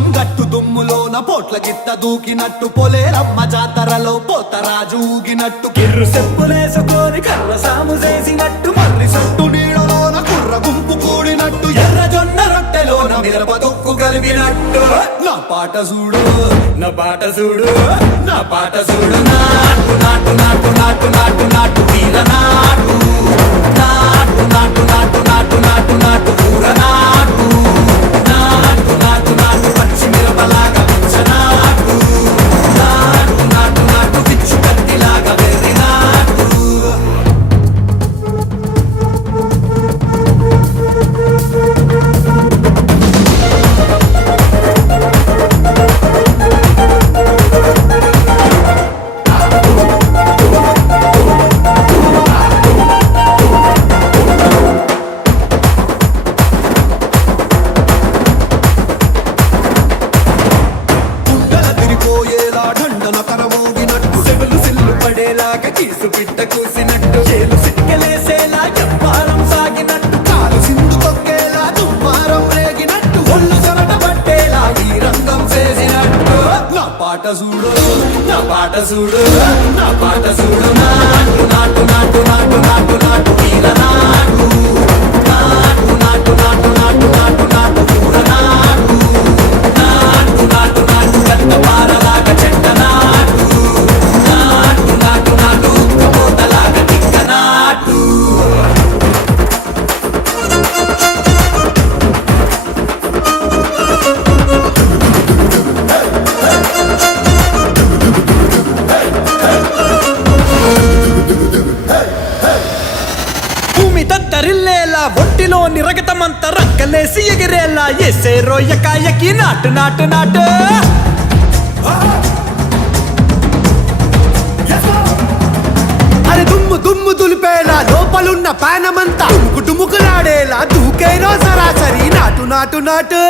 లింగం గట్టు దుమ్ములోన పోట్ల గిత్త దూకినట్టు పొలేరమ్మ జాతరలో పోతరాజు ఊగినట్టు కిర్రు చెప్పులేసుకొని కర్ర సాము చేసినట్టు మర్రి చుట్టు నీడలోన కుర్ర గుంపు కూడినట్టు ఎర్ర జొన్న రొట్టెలోన మిరప దొక్కు కలిపినట్టు నా పాట చూడు నా పాట చూడు నా పాట చూడు నాటు నాటు నాటు నాటు నాటు నాటు వీర నాటు నాటు నాటు నాటు నాటు నాటు నాటు కూర నాటు నాటు నాటు నాటు పచ్చి మిరపలాగా పిచ్చ నాటు నాటు నాటు నాటు పిచ్చు కత్తిలాగా వెర్రి నాటు కీసు పిట్ట కూసినట్టు చేలు సిక్కలేసేలా చెప్పారం సాగినట్టు కాలు సింధు తొక్కేలా దుమ్మారం రేగినట్టు ఒళ్ళు చెమట పట్టేలా ఈ రంగం చేసినట్టు నా పాట చూడు నా పాట చూడు నా పాట చూడు నాటు నాటు నాటు నాటు నాటు నాటు వీర నాటు నాటు నాటు నాటు నాటు నాటు నాటు కూర నాటు నాటు నాటు నాటు గంట పారలాగా చెట్ట నాటు నాటు నాటు నాటు కబోతలాగా టిక్క నాటు భూమి దద్దరిల్లేలా ఒంటిలో నిరగతమంత రక్కలేసి ఎగిరేలా ఎసే రోయకాయకి నాటు నాటు నాటు అరే దుమ్ము దుమ్ము దులిపేలా లోపలున్న పానమంతా డుముకులాడేలా దూకేరో సరాసరి నాటు నాటు నాటు